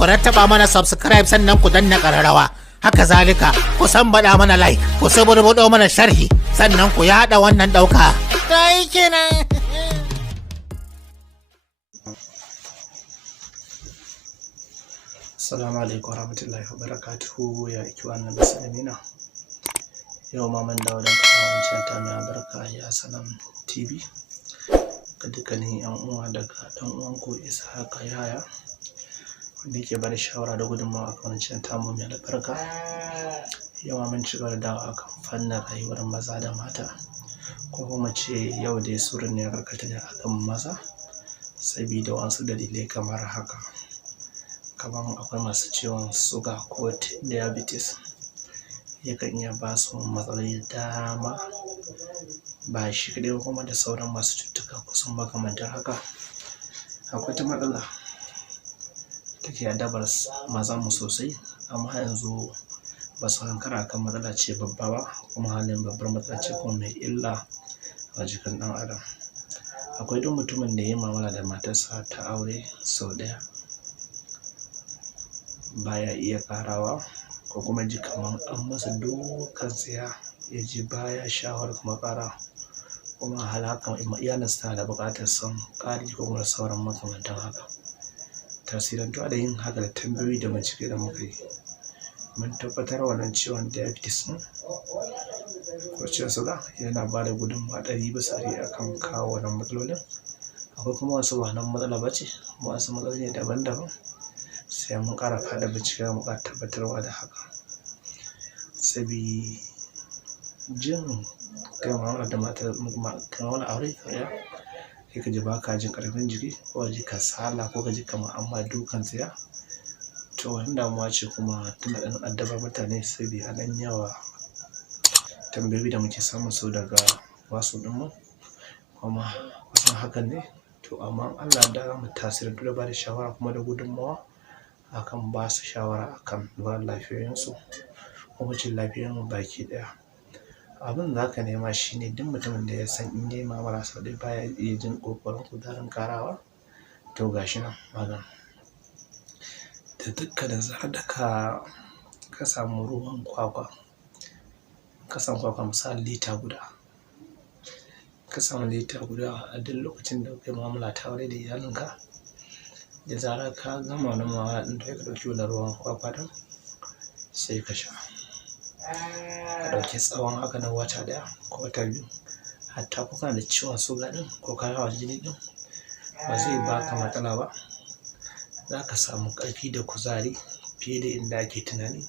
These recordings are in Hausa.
ku rattaba mana subscribe sannan ku danna ƙararrawa. Haka zalika ku bada mana like, ku saburbudo mana sharhi, sannan ku yaɗa wannan ɗauka. Ta yi kenan. Assalamu alaikum warahmatullahi wabarakatuhu, ya ikiwan na musulmina. Yau ma mun dawo da wancan ta mai albarka ya Salam TV ga dukkanin yan uwa daga dan uwan ku Ishaq Yahaya wanda yake bada shawara da gudunmawa kan wancan ta mai albarka. Yau ma mun ci gaba da dawo akan fannin rayuwar maza da mata, ko kuma ce yau dai surin ne karkata da akan maza saboda wasu dalilai kamar haka. Kamar akwai masu ciwon suga ko diabetes, yakan iya ba su matsaloli dama, ba shi kaɗai kuma da sauran masu cututtuka kusan makamantar haka. Akwai ta matsala take addabar mazan mu sosai, amma yanzu ba su hankara kan matsala ce babba ba, kuma halin babbar matsala ce kuma mai illa a jikin ɗan adam. Akwai duk mutumin da ya yi mu'amala da matarsa ta aure sau ɗaya baya iya ƙarawa, ko kuma ji kamar an masa dukan tsiya ya ji baya sha'awar kuma ƙara, kuma halakan iyalinsa tana da buƙatar son ƙari ko kuma sauran makamantan haka. Tasirantuwa da yin haka da tambayoyi da bincike da muka yi, mun tabbatar wannan ciwon diabetes ɗin ko ciwon suga yana ba da gudunmawa 100% akan kawo wannan matsalolin. Akwai kuma wasu ba nan matsala ba ce, wasu matsaloli ne daban-daban, sai mun ƙara faɗa bincike mu ƙara tabbatarwa da haka. Sabi jin kai mu'amala da matar kan wani aure kaya sai ka ji ba ka jin ƙarfin jiki, ko ka ji kasala, ko ka ji kamar amma dukan tsiya, to wannan damuwa ce kuma tana ɗan addabar mutane saboda a ɗan yawa tambayoyi da muke samun su daga wasu ɗinmu, kuma kusan hakan ne. To amma Allah da mu tasirantu da ba da shawara kuma da gudunmawa akan ba su shawara akan lura lafiyoyinsu kuma cin lafiyar mu baki ɗaya. Abin da zaka nema shine duk mutumin da ya san in yayi mu'amala sau ɗaya baya iya jin ƙoƙarin kuzarin ƙarawa, to gashi nan magana. Da dukkanin zarar da ka samu ruwan kwakwa, ka samu kwakwa misali lita guda, ka samu lita guda a duk lokacin da kai mu'amala ta aure da iyalinka, da zarar ka gama wannan mu'amala ɗin, to ka ɗauki wannan ruwan kwakwa ɗin sai ka sha. Ka ɗauki tsawon haka na wata ɗaya ko wata biyu, hatta ko kana da ciwon suga ɗin ko kana hawan jini ɗin ba zai baka matsala ba. Za ka samu ƙarfi da kuzari fiye da inda ake tunani.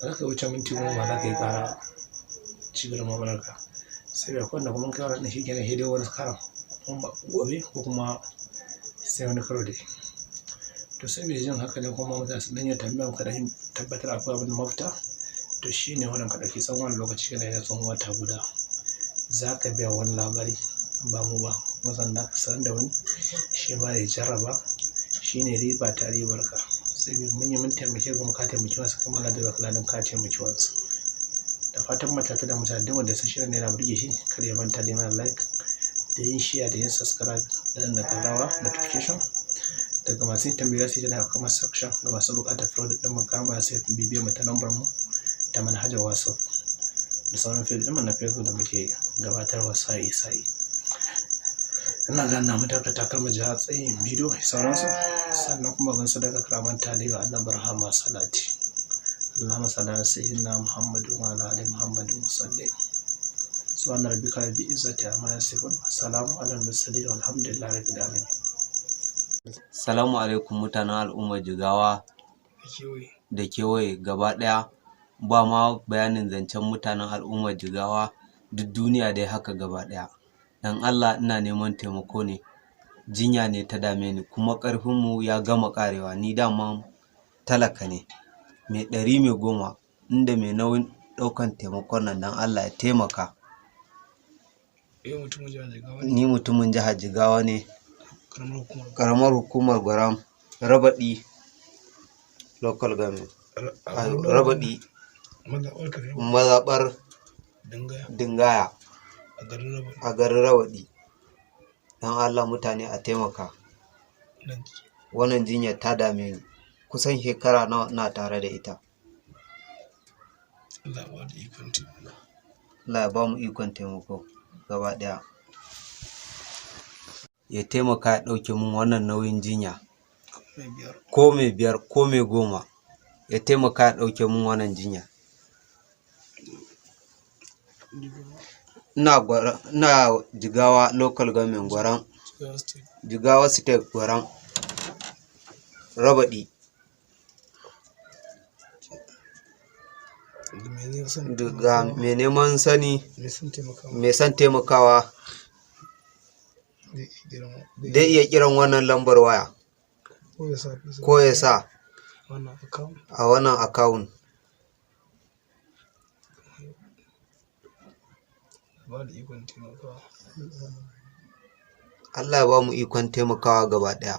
Ba za ka wuce minti 10 ba za ka yi ƙara ci gaba da mu'amalarka, saboda akwai wanda kuma kai wannan shi kenan sai dai wani karon kuma gobe ko kuma sai wani karo dai. To saboda jin haka ne kuma mutane su ɗan yi tambaya ka dan tabbatar akwai abin da mafita, to shi ne wannan ka ɗauki tsawon wani lokaci kana yin tsawon wata guda, za ka biya wani labari ba mu ba, kuma sannan ka sanar da wani shi ma ya jarraba, shi ne riba ta ribarka. Saboda mun taimake kuma ka taimaki wasu, kuma Allah zai baka ladan ka taimaki wasu. Da fatan matata da mutane duk wanda sun shirin yana burge shi, kada ya manta da mana like, da yin share, da yin subscribe, da danna ƙararrawa notification. Daga masu yin tambaya sai tana comment section, da masu buƙatar product ɗin mu kama sai bibiyar mu ta lambar mu ta manhajar WhatsApp da sauran page ɗin mu na Facebook da muke gabatarwa sa'i. Ina ganin mu daga takalma jiha tsayin bidiyo sauransu, sannan kuma gan sadaka karaman tali ga annabi rahama salati. Allahumma salli ala sayyidina Muhammadin wa ala ali Muhammadin wa sallim. Subhana rabbika rabbil izzati amma yasifun, salamun alal mursalin walhamdulillahi rabbil alamin. Salamu alaikum mutanen al'ummar Jigawa da kewaye gaba ɗaya, ba ma bayanin zancen mutanen al'ummar Jigawa, duk duniya dai haka gaba ɗaya. Dan Allah ina neman taimako ne, jinya ne ta dame ni kuma ƙarfinmu ya gama ƙarewa, ni dama talaka ne, mai 100 mai 10, inda mai nauyin ɗaukan taimakon nan dan Allah ya taimaka. Ni mutumin jihar Jigawa ne, ƙaramar hukumar Gwaram, Rabaɗi local government, Rabaɗi mazaɓar Dingaya a garin Rabaɗi. Dan Allah mutane a taimaka, wannan jinyar ta dame ni. kusan shekara nawa ina tare da ita. Allah ya ba mu ikon taimako gaba ɗaya. Ya taimaka ya ɗauke mun wannan nauyin jinya. Ko mai biyar ko mai goma. Ya taimaka ya ɗauke mun wannan jinya. Ina Jigawa local government Gwaram. Jigawa state Gwaram. Rabaɗi. Daga mai neman sani, mai son taimakawa, zai iya kiran wannan lambar waya ko ya sa a wannan akawun. Allah ya ba mu ikon taimakawa gaba ɗaya.